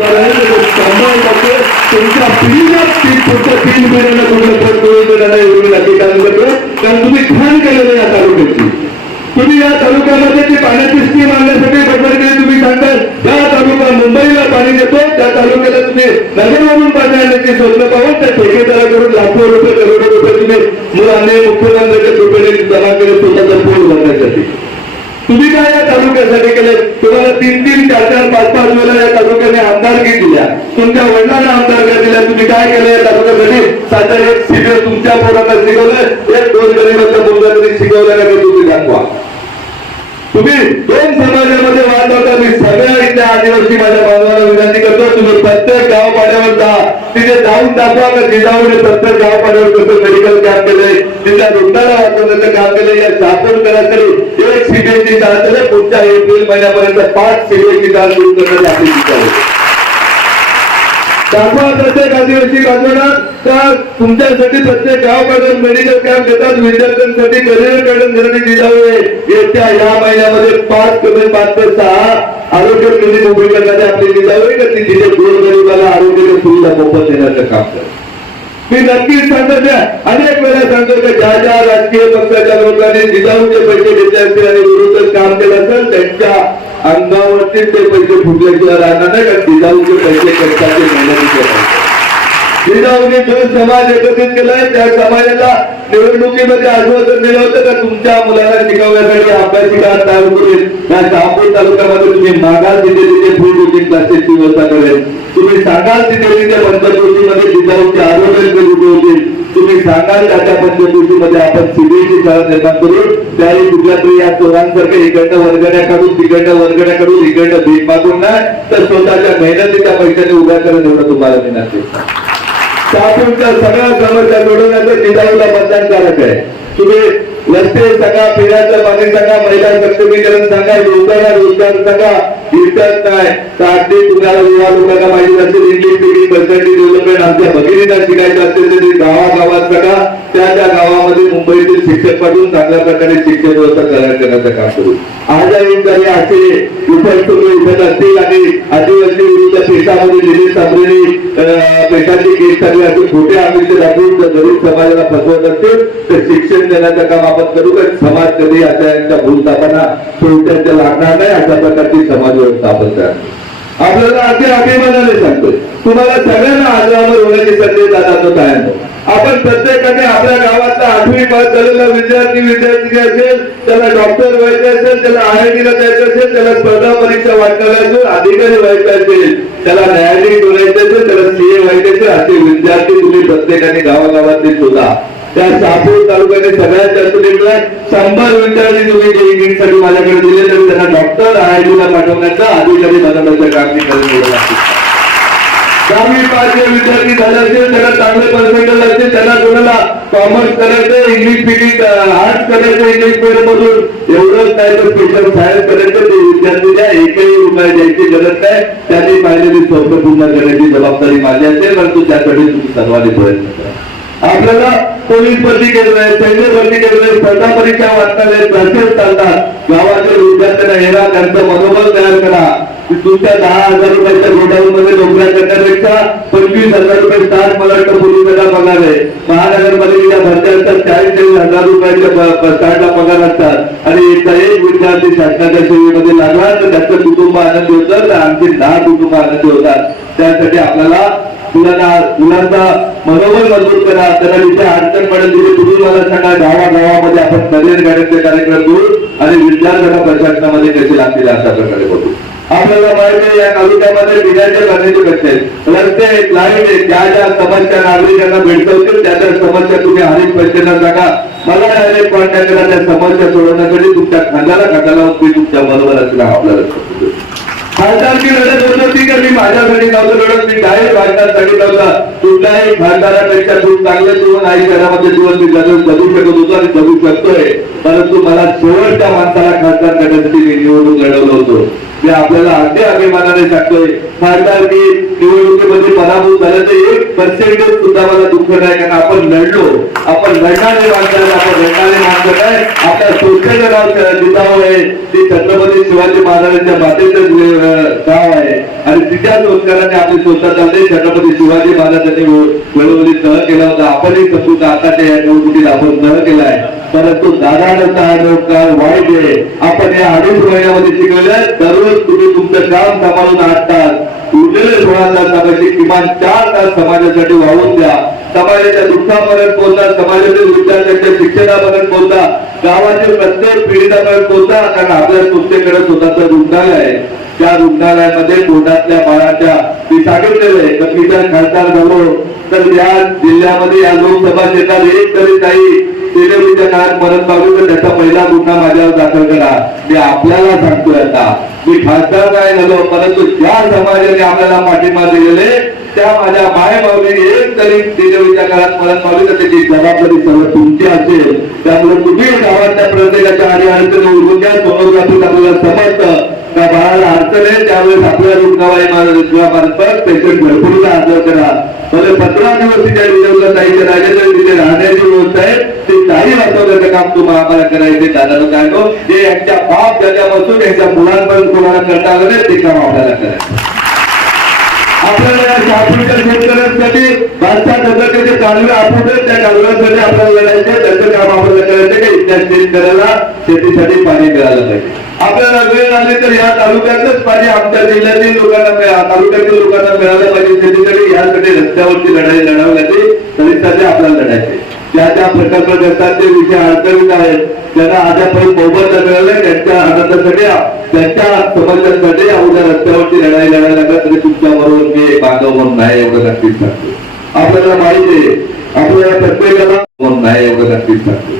शंभर तुमच्या पिढीला ती पुढच्या तीन करून देणार एवढी कारण तुम्ही खाण या तालुक्याची तुम्ही या तालुक्यामध्ये ती पाण्याची स्कीम आणण्यासाठी तुम्ही या तालुका मुंबईला पाणी देतो त्या तालुक्याला तुम्ही नगरवरून पाणी आणण्याची स्वप्न पाहून त्या ठेकेदाराकडून लाखो रुपये करोडो रुपये तुम्ही मुलांनी मुख्यमंत्र्यांच्या कृपेने जमा केले स्वतःचा पोट भरण्यासाठी तुम्ही काय या तालुक्यासाठी केलं? तुम्हाला तीन तीन चार चार पाच पाच वेळा या तालुक्याने आमदारकी दिल्या? तुमच्या वडिलांना आमदारक्या दिल्या? तुम्ही काय केलं या तालुक्यासाठी? साधा एक शिबिर तुमच्या पोरांना शिकवलं एक दोन गरीबांच्या मुलगा तरी शिकवलं का ते तुम्ही दाखवा. तुम्ही दोन समाजामध्ये वाद होता. मी सगळ्या इथल्या आदिवासी माझ्या बांधवांना विनंती करतो तुम्ही प्रत्येक गाव पाड्यावर जा. तिथे जाऊन दाखवा का जिजाऊने प्रत्येक गावपाड्यावर कसं मेडिकल कॅम्प केलंय तिथल्या रुग्णाला वाचवण्याचं काम केलंय या स्थापन करायसाठी एक सीबीएसची शाळा केलं पुढच्या एप्रिल महिन्यापर्यंत पाच सीबीएसची शाळा सुरू करण्याची आपली इच्छा आहे. दाखवा प्रत्येक आदिवासी बांधवांना का तुमच्यासाठी प्रत्येक गावाकडून मेडिकल कॅम्प घेतात विद्यार्थ्यांसाठी करिअर गार्डन घेण्याची जिजाऊ येत्या या महिन्यामध्ये पाच कमी पाच ते सहा आरोग्य क्लिनिक उभी करण्याचे आपली जिजाऊ का ती तिथे गोरगरिबाला आरोग्याच्या सुविधा मोफत देण्याचं काम करते मी नक्कीच सांगत अनेक वेळा सांगतो की ज्या ज्या राजकीय पक्षाच्या लोकांनी जिजाऊचे पैसे घेतले असतील आणि विरुद्ध काम केलं असेल त्यांच्या अंगावरती ते पैसे फुटल्याशिवाय राहणार नाही कारण जिजाऊचे पैसे कष्टाचे मेहनतीचे पैसे. जिजाऊने जो समाज एकत्रित केलाय. त्या समाजाला निवडणुकीमध्ये आश्वासन दिलं होतं का तुमच्या मुलाला शिकवण्यासाठी अभ्यासिका तयार करेल या शहापूर तालुक्यामध्ये तुम्ही मागाल तिथे तिथे फुल कोचिंग क्लासेसची व्यवस्था करेल. तुम्ही सांगाल तिथे तिथे पंचकृषीमध्ये जिजाऊची आरोग्य केली होतील. तुम्ही सांगाल त्याच्या त्या पंचकृषीमध्ये आपण सीबीएसई शाळा निर्माण करून त्याही कुठल्या तरी या चोरांसारखे इकडनं वर्गण्या काढून तिकडनं वर्गण्या काढून इकडनं भीक मागून नाही तर स्वतःच्या मेहनतीच्या पैशाने उभ्या करत एवढं तुम्हाला विनंती शहापूरच्या सगळ्या समस्या सोडवण्याचं जिजाऊला बंधनकारक आहे तुम्ही रस्ते सांगा पिण्याचं पाणी सांगा महिला सक्षमीकरण सांगा रोजगार रोजगार सांगा. इतकंच नाही साधी तुम्हाला युवा लोकांना माहिती असेल इंग्लिश स्पीकिंग पर्सेंटेज डेव्हलपमेंट आमच्या भगिनीला शिकायचं असेल तर ते गावागावात सांगा त्या त्या गावामध्ये मुंबईतील शिक्षक पाठवून चांगल्या प्रकारे शिक्षण व्यवस्था तयार करण्याचं काम करू. आज आणि असे उपयुक्त इथं असतील आणि आदिवासी विरुद्ध पेशामध्ये निलेश साबरेने पेशाची केस चालू असे खोटे आमिष दाखवून जर गरीब समाजाला फसवत असतील तर शिक्षण देण्याचं काम आपण करू का समाज कधी आता यांच्या भूल जाताना सोयीच्या लागणार नाही अशा प्रकारची समाज व्यवस्था आपण करा आपल्याला असे अभिमानाने सांगतोय. तुम्हाला सगळ्यांना आजारावर होण्याची संधी दादा काय आपण प्रत्येकाने आपल्या गावातला आठवी पास झालेला विद्यार्थी विद्यार्थी असेल त्याला डॉक्टर व्हायचे असेल त्याला आय आय जायचं असेल त्याला स्पर्धा परीक्षा वाटणारे असेल अधिकारी व्हायचा असेल त्याला न्यायाधीश बनायचे असेल त्याला सीए व्हायचे असेल असे विद्यार्थी तुम्ही प्रत्येकाने गावागावातले शोधा त्या सापूर तालुक्याने सगळ्यात जास्त निघलाय शंभर विद्यार्थी तुम्ही जे साठी माझ्याकडे दिले तरी त्यांना डॉक्टर आय ला पाठवण्याचं अधिकारी बनवण्याचं काम मी करून देऊ लागतो दहावी पास जे विद्यार्थी झाले असतील त्याला चांगले पर्सेंटेज असतील त्याला कोणाला कॉमर्स करायचं इंग्लिश स्पीकिंग आर्ट्स करायचं इंग्लिश मीडियम मधून एवढंच नाही तर स्पेशल सायन्स करायचं ते विद्यार्थीच्या एकही रुपये द्यायची गरज नाही. त्यांनी पाहिलेली स्वप्न पूर्ण करण्याची जबाबदारी माझी असेल परंतु त्यासाठी तुम्ही सर्वांनी प्रयत्न करा. आपल्याला पोलीस भरती केलेलं आहे सैन्य भरती केलेलं आहे स्पर्धा परीक्षा वाचणार आहेत चालतात गावातील विद्यार्थ्यांना येणार त्यांचं मनोबल तयार करा. तुमच्या दहा हजार रुपयाच्या गोडाऊन मध्ये नोकऱ्या करण्यापेक्षा पंचवीस हजार रुपये स्टार्ट मला वाटतं त्याला पगार आहे. महानगरपालिकेच्या भरत्या असतात चाळीस चाळीस हजार रुपयाच्या स्टार्टला पगार असतात. आणि एकदा एक विद्यार्थी शासनाच्या सेवेमध्ये लागला तर त्याचं कुटुंब आनंदी होतं तर आणखी दहा कुटुंब आनंदी होतात. त्यासाठी आपल्याला मुलांना मुलांचा मनोबल मजबूत करा. त्यांना जिथे अडचण पडेल तिथे तुम्ही मला सांगा गावागावामध्ये आपण नवीन गाड्यांचे कार्यक्रम करू आणि विद्यार्थ्यांना प्रशासनामध्ये कसे लागतील अशा प्रकारे बघू आपल्याला माहिती या तालुक्यामध्ये पिण्याच्या पाण्याचे कसे आहेत. रस्ते आहेत लाइट आहेत. ज्या ज्या समस्या नागरिकांना भेटवतील त्या त्या समस्या तुम्ही हरित पैशांना सांगा. मला डायरेक्ट कॉन्टॅक्ट करा त्या समस्या सोडवण्यासाठी तुमच्या खांद्याला खांद्याला मी तुमच्या बरोबर असणार आपल्याला खासदारची लढत होती का? मी माझ्यासाठी नव्हतं लढत मी डायरेक्ट भारतासाठी नव्हता. कुठल्याही भारतापेक्षा खूप चांगले जीवन आई घरामध्ये जीवन मी जगू जगू शकत होतो आणि जगू शकतोय. परंतु मला शेवटच्या माणसाला खासदार करण्यासाठी मी निवडणूक लढवलं होतो. मी आपल्याला अगदी अभिमानाने सांगतोय खासदार की निवडणुकीमध्ये पराभूत झालं तर एक पर्सेंटेज सुद्धा मला दुःख नाही कारण आपण लढलो. आपण लढणारे माणसं आपण लढणारे माणसं काय? आपल्या सोशल गाव जिजाऊ आहे. ते छत्रपती शिवाजी महाराजांच्या मातेचं गाव आहे आणि तिच्या संस्काराने आपले स्वतः चालले छत्रपती शिवाजी महाराजांनी वेळोवेळी सह केला होता. आपणही समजू आता त्या निवडणुकीत आपण सह केलाय परंतु दादा हा नमस्कार वाईट आहे. आपण या अडीच महिन्यामध्ये शिकवलं दररोज तुम्ही तुमचं काम सांभाळून आठ तास उरलेले सोळा तासामध्ये किमान चार तास समाजासाठी वाहून द्या. समाजाच्या दुःखापर्यंत पोहोचा समाजातील विद्यार्थ्यांच्या शिक्षणापर्यंत पोहोचा गावातील प्रत्येक पीडितापर्यंत पोहोचा कारण आपल्या तुमच्याकडे स्वतःचं रुग्णालय आहे. त्या रुग्णालयामध्ये पोटातल्या बाळाच्या मी सांगितलेले आहे खासदार झालो तर या जिल्ह्यामध्ये या लोकसभा क्षेत्रात एक तरी काही डिलिव्हरीच्या काळात मरण पावली तर त्याचा पहिला गुन्हा माझ्यावर दाखल करा. मी आपल्याला सांगतोय आता. मी खासदार नाही झालो परंतु ज्या समाजाने आपल्याला पाठिंबा दिलेले त्या माझ्या माय माऊलीने एक तरी डिलिव्हरीच्या काळात मरण पावली तर त्याची जबाबदारी सर्व तुमची असेल. त्यामुळे तुम्ही गावातल्या प्रत्येकाच्या आणि अडचणी उलगून घ्या सोनोग्राफीत आपल्याला समजतं. त्या बाळाला अडचण आहे त्यावेळेस आपल्या रुग्णालयामार्फत पेशंट भरपूरचा आदर करा. म्हणजे पंधरा दिवस तिच्या रिझर्वला जायचे राहिले तिथे राहण्याची व्यवस्था आहे ते काही वाचवण्याचं काम तुम्हाला आम्हाला करायचे दादानं काय जे यांच्या बाप झाल्यापासून यांच्या मुलांपर्यंत कोणाला करता आलं नाही ते काम आपल्याला करायचं आपल्याला या शेतकऱ्यांसाठी त्या आपल्याला लढायचे त्याचं काम आपल्याला करायचं की शेतकऱ्याला शेतीसाठी पाणी मिळालं पाहिजे. आपल्याला वेळ आले तर या तालुक्यातच पाणी आमच्या जिल्ह्यातील लोकांना मिळा- तालुक्यातील लोकांना मिळालं पाहिजे. त्याच्यासाठी यासाठी रस्त्यावरची लढाई लढावी लागली तरी आपल्याला लढायचे. ज्या त्या त्या प्रकल्पग्रस्तांचे विषय अडचणीत आहेत त्यांना आतापर्यंत मोबदला मिळाला. त्यांच्या आनंदासाठी त्यांच्या समस्यांसाठी अगोदर रस्त्यावरची लढाई लढायला लागला. तरी तुमच्या बरोबर मी एक बांधव म्हणून नाही एवढं नक्कीच सांगतो. आपल्याला माहिती आहे आपल्याला प्रत्येकाला म्हणून नाही एवढं नक्कीच सांगतो.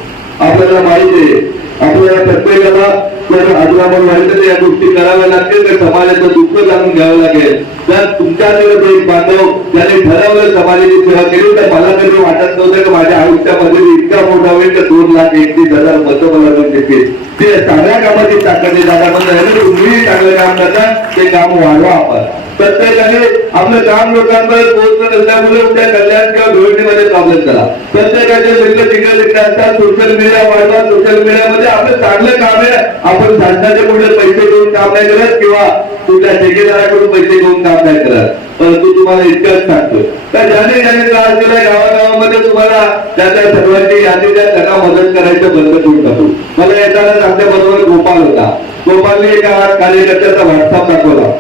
आपल्याला माहिती आहे आपल्याला प्रत्येकाला जर आजरामन व्हायचं तर या गोष्टी कराव्या लागतील तर समाजाचं दुःख जाणून घ्यावं लागेल. जर तुमच्या एक बांधव ज्याने ठरवलं समाजाची सेवा केली तर मला कधी वाटत नव्हतं की माझ्या आयुष्यामध्ये इतका मोठा होईल तर दोन लाख एकतीस हजार मत मला मिळून देतील. ते चांगल्या कामाची ताकद दादा म्हणलं तुम्ही चांगलं काम करता ते काम वाढवा आपण. प्रत्येकाने आपलं काम लोकांपर्यंत पोहोचलं नसल्यामुळे त्या कल्याण किंवा गृहिणीमध्ये प्रॉब्लेम झाला. प्रत्येकाचे मित्र तिकडे तिकडे असतात सोशल मीडिया वाढवा सोशल मीडियामध्ये आपलं चांगलं काम आहे. आपण शासनाचे कुठे पैसे घेऊन काम नाही करत किंवा तुमच्या ठेकेदाराकडून पैसे घेऊन काम नाही करत परंतु तुम्हाला इतकंच सांगतो तर ज्याने ज्याने त्रास दिला गावागावामध्ये तुम्हाला त्या त्या सर्वांची यादी द्या त्यांना मदत करायचं बंद करून टाकू. मला येताना आमच्या बरोबर गोपाल होता. गोपालने एका कार्यकर्त्याचा व्हॉट्सअप दाखवला.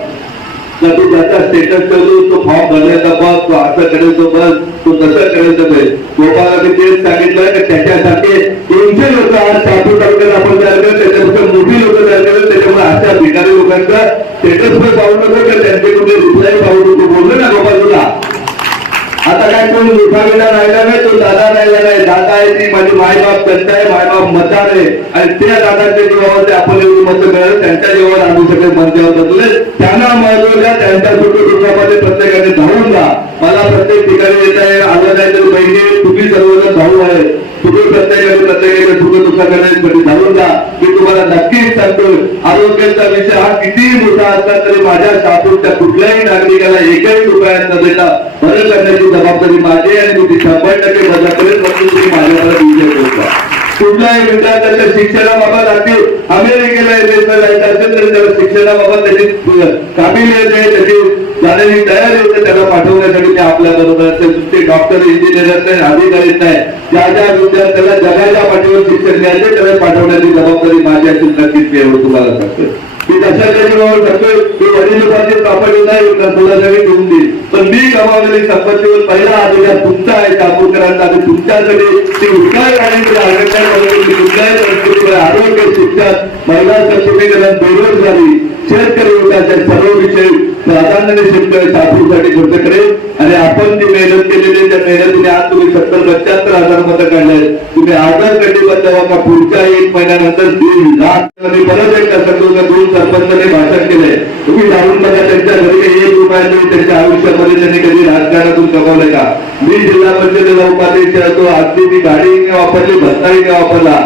तर तू त्याचा स्टेटस ठेवतो तो फॉर्म भरण्याचा बघ तो असं करेल तो बघ तो तसं करायचं तर बघ. गोपाला मी तेच सांगितलं की त्याच्यासाठी दोनशे लोक आज सातू तालुक्यात आपण तयार केलं त्याच्यापेक्षा मोठी लोक तयार त्या भिकारी लोकांचा स्टेटस पण पाहू नको तर त्यांचे कुठे रिप्लाय पाहू नको. बोललो ना गोपाल तुला. आता काय कोणी मोठा राहिला नाही तो दादा राहिला नाही. दादा आहे ती माझी मायबाप त्यांचा आहे मायबाप मतदार आहे. आणि त्या दादाच्या जीवावर ते आपण एवढी मत मिळालं त्यांच्या जीवावर आणू सगळे मंत्र्यावर बसले त्यांना महत्त्व द्या त्यांच्या कुटुंबामध्ये प्रत्येकाने धावून जा. मला प्रत्येक ठिकाणी येत आहे आलं नाही तर बहिणी तुम्ही सर्वजण धावू आहे. तुम्ही प्रत्येकाने प्रत्येकाने चुकत दुःखाकडे मी तुम्हाला नक्कीच सांगतो आरोग्याचा विषय हा मोठा असला तरी माझ्या शापूरच्या कुठल्याही नागरिकाला एकही रुपयात न देता बरं करण्याची जबाबदारी माझी आणि मी ती शंभर टक्के तुम्ही माझ्याकडे विजय करता कुठल्याही विद्यार्थ्याच्या शिक्षणाबाबत अमेरिकेला असेल त्याला शिक्षणाबाबत त्याची काबिलियत आहे त्याची तयारी होते त्याला पाठवण्यासाठी मी आपल्या बरोबर असेल नुसते डॉक्टर इंजिनियर असेल अधिकारी नाही. ज्या ज्या विद्यार्थ्याला जगाच्या पाठीवर शिक्षण द्यायचे त्याला पाठवण्याची जबाबदारी माझी असेल नक्कीच मी एवढं तुम्हाला सांगतोय. मी तशा त्याच्यावर सांगतोय मी वडिलोपाची प्रॉपर्टी नाही सगळी घेऊन देईल पण मी गमावलेली संपत्तीवर पहिला अधिकार तुमचा आहे कापूरकरांचा आणि तुमच्याकडे ती उद्गार आणि तुमच्याही आरोग्य शिक्षण महिला सक्षमीकरण बेरोजगारी शेतकरी विकासाचे सर्व विषय प्राधान्याने शेतकरी शापूरसाठी खर्च करेल. आणि आपण जी मेहनत केलेली त्या मेहनतीने आज तुम्ही सत्तर पंच्याहत्तर हजार मतं काढले तुम्ही आजार कटिबद्ध व्हा का पुढच्या एक महिन्यानंतर दीड लाख परत एकदा सांगतो का दोन सरपंचांनी भाषण केलंय. तुम्ही जाणून बघा त्यांच्या घरी एक रुपया त्यांच्या आयुष्यामध्ये त्यांनी कधी राजकारणातून कमावलंय का? मी जिल्हा परिषदेला उपाध्यक्ष असतो अगदी मी गाडी वापरली भत्ताही वापरला.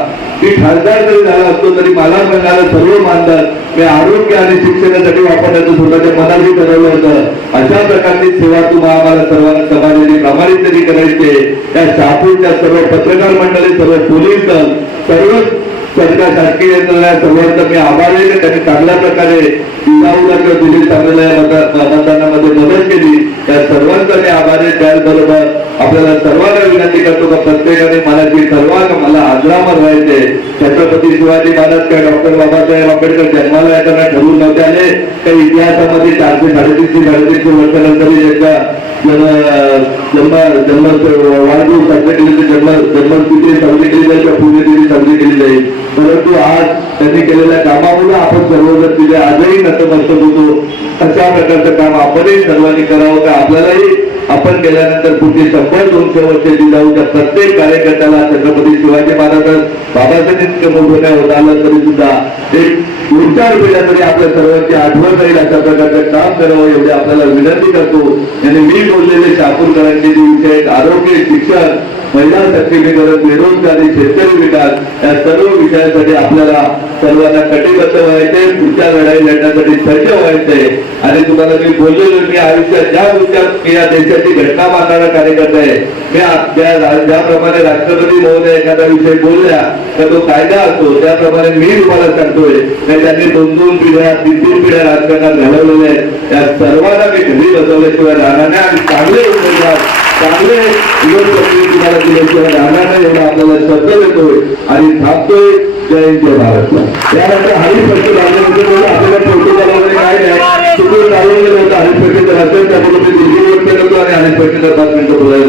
मी खासदार जरी झाला असतो तरी मला मिळणारं सर्व मानधन मी आरोग्य आणि शिक्षणासाठी वापरण्याचं स्वतःच्या मनाशी ठरवलं होतं. अशा प्रकारची सेवा तुम्हाला आम्हाला सर्वांना समाजाने प्रामाणिकतेने करायची या त्या शापूरच्या सर्व पत्रकार मंडळी सर्व पोलीस दल सर्व सरकार शासकीय यंत्रणा सर्वांचा मी आभार आहे. त्यांनी चांगल्या प्रकारे जिजाऊला किंवा दिल्ली चांगल्या मतदानामध्ये मदत केली. त्या सर्वांचा मी आभार आहे. त्याचबरोबर आपल्याला सर्वांना विनंती करतो का प्रत्येकाने मला जी सर्वांना मला आग्रावर व्हायचे छत्रपती शिवाजी महाराज काय डॉक्टर बाबासाहेब आंबेडकर जन्माला येताना ठरवून नव्हते आले. काही इतिहासामध्ये चारशे साडेतीनशे साडेतीनशे वर्षानंतरही त्यांचा जन्म जन्म वाढदिवस साजरे केले जन्म जन्मतिथी साजरी केली जाईल किंवा पुण्यतिथी साजरी केली जाईल. परंतु आज त्यांनी केलेल्या कामामुळे आपण सर्वजण तिथे आजही नतमस्तक होतो. प्रकारचं काम आपणही सर्वांनी करावं का? आपल्यालाही आपण गेल्यानंतर पुढची शंभर दोनशे वर्ष जिजाऊच्या प्रत्येक कार्यकर्त्याला छत्रपती शिवाजी महाराज बाबासाहेब इतकं नाही होत आलं तरी सुद्धा एक दोन चार पिढ्या तरी आपल्या सर्वांची आठवण राहील. अशा प्रकारचं काम करावं एवढी आपल्याला विनंती करतो. आणि मी बोललेले शापूरकरांचे जे विषय आहेत, आरोग्य शिक्षण महिला सक्षमीकरण बेरोजगारी शेतकरी विकास या सर्व विषयांसाठी आपल्याला सर्वांना कटिबद्ध व्हायचे पुढच्या लढाई लढण्यासाठी सज्ज व्हायचे. आणि तुम्हाला मी बोललेलो मी आयुष्यात ज्या गोष्टी या देशाची घटना मानणारा कार्यकर्ता आहे मी ज्याप्रमाणे राष्ट्रपती महोदय एखादा विषय बोलल्या तर तो कायदा असतो. त्याप्रमाणे मी तुम्हाला सांगतोय त्यांनी दोन दोन पिढ्या तीन तीन पिढ्या राजकारणात घालवलेल्या आहेत. त्या सर्वांना मी घरी बसवल्याशिवाय राहणार नाही. आणि चांगले उमेदवार चांगले युवक तुम्हाला दिल्याशिवाय राहणार नाही एवढा आपल्याला शब्द देतोय आणि थांबतोय. जय जय भारत. यानंतर हरिपट्टी लागल्यानंतर आपल्याला प्रोटोकॉल वगैरे काय नाही. चुकून चालवलेलं होतं. हरिपट्टी तर असेल त्यामुळे मी दिल्लीवर केलं होतं. आणि हरिपट्टीला पाच मिनिटं बोलायला